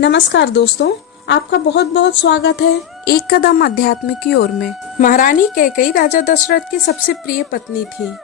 नमस्कार दोस्तों, आपका बहुत बहुत स्वागत है एक कदम अध्यात्म की ओर में। महारानी कैकेयी राजा दशरथ की सबसे प्रिय पत्नी थी।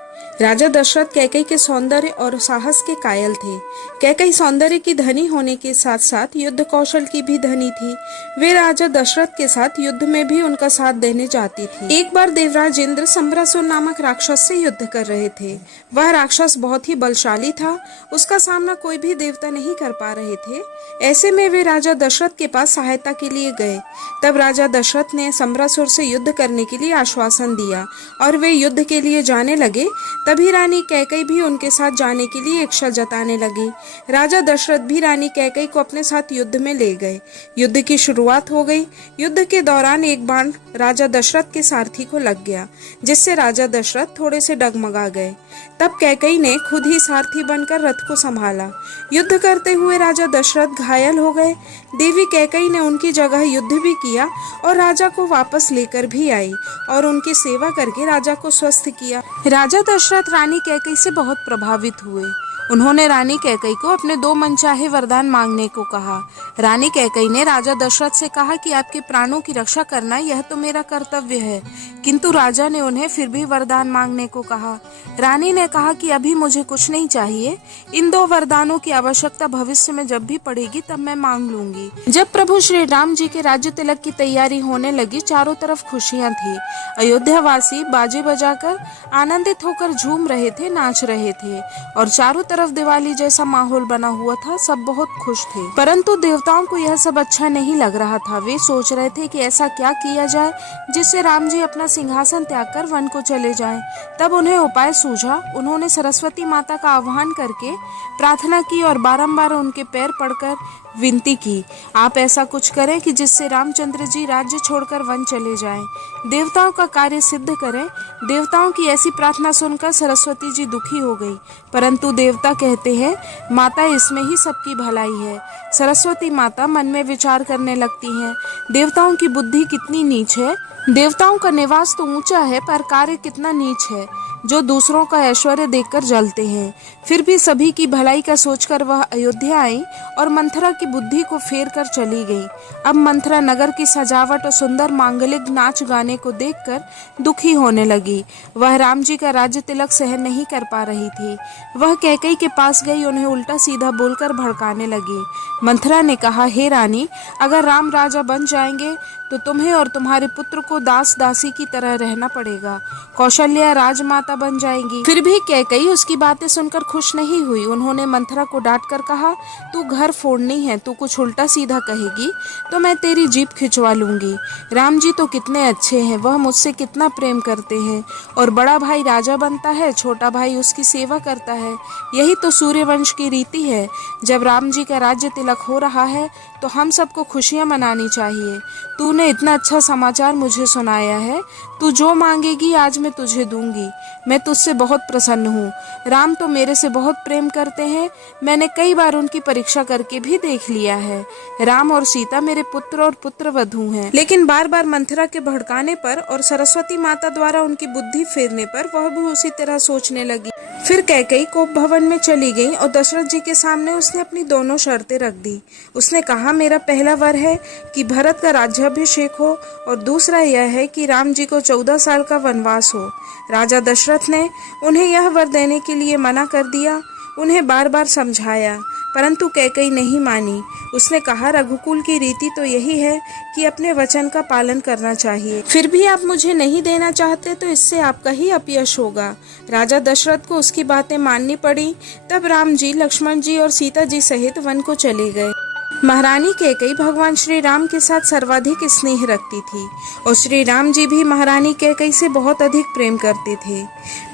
राजा दशरथ कैकेयी के सौंदर्य और साहस के कायल थे। कैकेयी सौंदर्य की धनी होने के साथ साथ युद्ध कौशल की भी धनी थी। वे राजा दशरथ के साथ युद्ध में भी उनका साथ देने जाती थी। एक बार देवराज इंद्र संबरासुर नामक राक्षस से युद्ध कर रहे थे। वह राक्षस बहुत ही बलशाली था। उसका सामना कोई भी देवता नहीं कर पा रहे थे। ऐसे में वे राजा दशरथ के पास सहायता के लिए गए। तब राजा दशरथ ने संबरासुर से युद्ध करने के लिए आश्वासन दिया और वे युद्ध के लिए जाने लगे। तभी रानी कैकेयी भी उनके साथ जाने के लिए इच्छा जताने लगी। राजा दशरथ भी रानी कैकेयी को अपने साथ युद्ध में ले गए। युद्ध की शुरुआत हो गई। युद्ध के दौरान एक बाण राजा दशरथ के सारथी को लग गया, जिससे राजा दशरथ थोड़े से डगमगा गए। तब कैकेयी ने खुद ही सारथी बनकर रथ को संभाला। युद्ध करते हुए राजा दशरथ घायल हो गए। देवी कैकेयी ने उनकी जगह युद्ध भी किया और राजा को वापस लेकर भी आई और उनकी सेवा करके राजा को स्वस्थ किया। राजा दशरथ रानी कैकेयी से बहुत प्रभावित हुए। उन्होंने रानी कैकेयी को अपने 2 मनचाहे वरदान मांगने को कहा। रानी कैकेयी ने राजा दशरथ से कहा कि आपके प्राणों की रक्षा करना यह तो मेरा कर्तव्य है, किंतु राजा ने उन्हें फिर भी वरदान मांगने को कहा। रानी ने कहा कि अभी मुझे कुछ नहीं चाहिए, इन 2 वरदानों की आवश्यकता भविष्य में जब भी पड़ेगी तब मैं मांग लूंगी। जब प्रभु श्री राम जी के राज्य तिलक की तैयारी होने लगी, चारों तरफ खुशियां थी। अयोध्यावासी बाजे बजाकर आनंदित होकर झूम रहे थे, नाच रहे थे और चारों तरफ दिवाली जैसा माहौल बना हुआ था। सब बहुत खुश थे, परंतु देवताओं को यह सब अच्छा नहीं लग रहा था। वे सोच रहे थे कि ऐसा क्या किया जाए जिससे राम जी अपना सिंहासन त्याग कर वन को चले जाएं। तब उन्हें उपाय सूझा। उन्होंने सरस्वती माता का आह्वान करके प्रार्थना की और बारंबार उनके पैर पड़कर विनती की, आप ऐसा कुछ करें कि जिससे रामचंद्र जी राज्य छोड़कर वन चले जाएं। देवताओं का कार्य सिद्ध करें। देवताओं की ऐसी प्रार्थना सुनकर सरस्वती जी दुखी हो गई, परंतु देवता कहते हैं माता इसमें ही सबकी भलाई है। सरस्वती माता मन में विचार करने लगती हैं, देवताओं की बुद्धि कितनी नीच है। देवताओं का निवास तो ऊंचा है पर कार्य कितना नीच है, जो दूसरों का ऐश्वर्य देखकर जलते हैं। फिर भी सभी की भलाई का सोचकर वह अयोध्या आई और मंथरा की बुद्धि को फेर कर चली गई। अब मंथरा नगर की सजावट और सुंदर मांगलिक नाच गाने को देखकर दुखी होने लगी। वह राम जी का राज्य तिलक सहन नहीं कर पा रही थी। वह कैकेयी के पास गई, उन्हें उल्टा सीधा बोलकर भड़काने लगी। मंथरा ने कहा, हे रानी, अगर राम राजा बन जाएंगे तो तुम्हें और तुम्हारे पुत्र को दास दासी की तरह रहना पड़ेगा। कौशल्या राजमाता बन जाएंगी। फिर भी कैकेयी उसकी बातें सुनकर खुश नहीं हुई। उन्होंने मंथरा को डांट कर कहा, तू घर फोड़नी है, तू कुछ उल्टा सीधा कहेगी तो मैं तेरी जीभ खिंचवा लूंगी। राम जी तो कितने अच्छे हैं, वह मुझसे कितना प्रेम करते हैं और बड़ा भाई राजा बनता है, छोटा भाई उसकी सेवा करता है। यही तो सूर्यवंश की रीति है। जब राम जी का राज्य तिलक हो रहा है तो हम सबको खुशियां मनानी चाहिए। तूने इतना अच्छा समाचार मुझे सुनाया है, तू जो मांगेगी आज मैं तुझे दूंगी। मैं तुझसे बहुत प्रसन्न हूँ। राम तो मेरे से बहुत प्रेम करते हैं। मैंने कई बार उनकी परीक्षा करके भी देख लिया है। राम और सीता मेरे पुत्र और पुत्रवधू हैं। लेकिन बार बार मंथरा के भड़काने पर और सरस्वती माता द्वारा उनकी बुद्धि फेरने पर वह भी उसी तरह सोचने लगी। फिर कैकेयी कोप भवन में चली गई और दशरथ जी के सामने उसने अपनी दोनों शर्तें रख दी। उसने कहा, मेरा पहला वर है कि भरत का राज्याभिषेक हो और दूसरा यह है कि राम जी को 14 साल का वनवास हो। राजा दशरथ ने उन्हें यह वर देने के लिए मना कर दिया। उन्हें बार बार समझाया, परंतु कैकेयी नहीं मानी। उसने कहा, रघुकुल की रीति तो यही है कि अपने वचन का पालन करना चाहिए। फिर भी आप मुझे नहीं देना चाहते तो इससे आपका ही अपयश होगा। राजा दशरथ को उसकी बातें माननी पड़ी। तब राम जी, लक्ष्मण जी और सीता जी सहित वन को चले गए। महारानी कैकेयी भगवान श्री राम के साथ सर्वाधिक स्नेह रखती थी और श्री राम जी भी महारानी कैकेयी से बहुत अधिक प्रेम करते थे।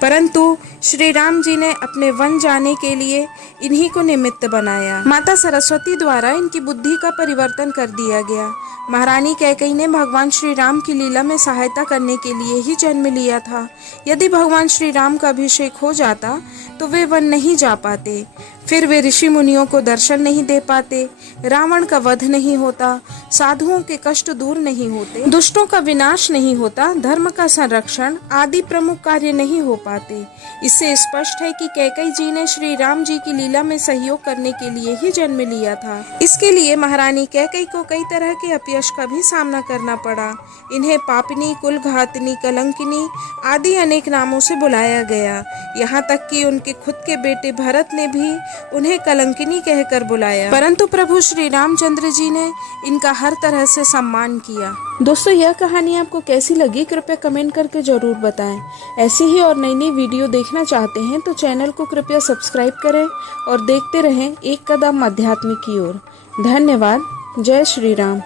परंतु श्री राम जी ने अपने वन जाने के लिए इन्हीं को निमित्त बनाया। माता सरस्वती द्वारा इनकी बुद्धि का परिवर्तन कर दिया गया। महारानी कैकेयी ने भगवान श्री राम की लीला में सहायता करने के लिए ही जन्म लिया था। यदि भगवान श्री राम का अभिषेक हो जाता तो वे वन नहीं जा पाते। फिर वे ऋषि मुनियों को दर्शन नहीं दे पाते, रावण का वध नहीं होता, साधुओं के कष्ट दूर नहीं होते, दुष्टों का विनाश नहीं होता, धर्म का संरक्षण आदि प्रमुख कार्य नहीं हो पाते। इससे स्पष्ट है कि कैकेयी जी ने श्री राम जी की लीला में सहयोग करने के लिए ही जन्म लिया था। इसके लिए महारानी कैकेयी को कई तरह के अपयश का भी सामना करना पड़ा। इन्हें पापिनी, कुलघातनी, कलंकिनी आदि अनेक नामों से बुलाया गया। यहाँ तक कि उनके खुद के बेटे भरत ने भी उन्हें कलंकिनी कहकर बुलाया, परंतु प्रभु श्री रामचंद्र जी ने इनका हर तरह से सम्मान किया। दोस्तों, यह कहानी आपको कैसी लगी कृपया कमेंट करके जरूर बताएं। ऐसी ही और नई नई वीडियो देखना चाहते हैं तो चैनल को कृपया सब्सक्राइब करें और देखते रहें एक कदम अध्यात्म की ओर। धन्यवाद। जय श्री राम।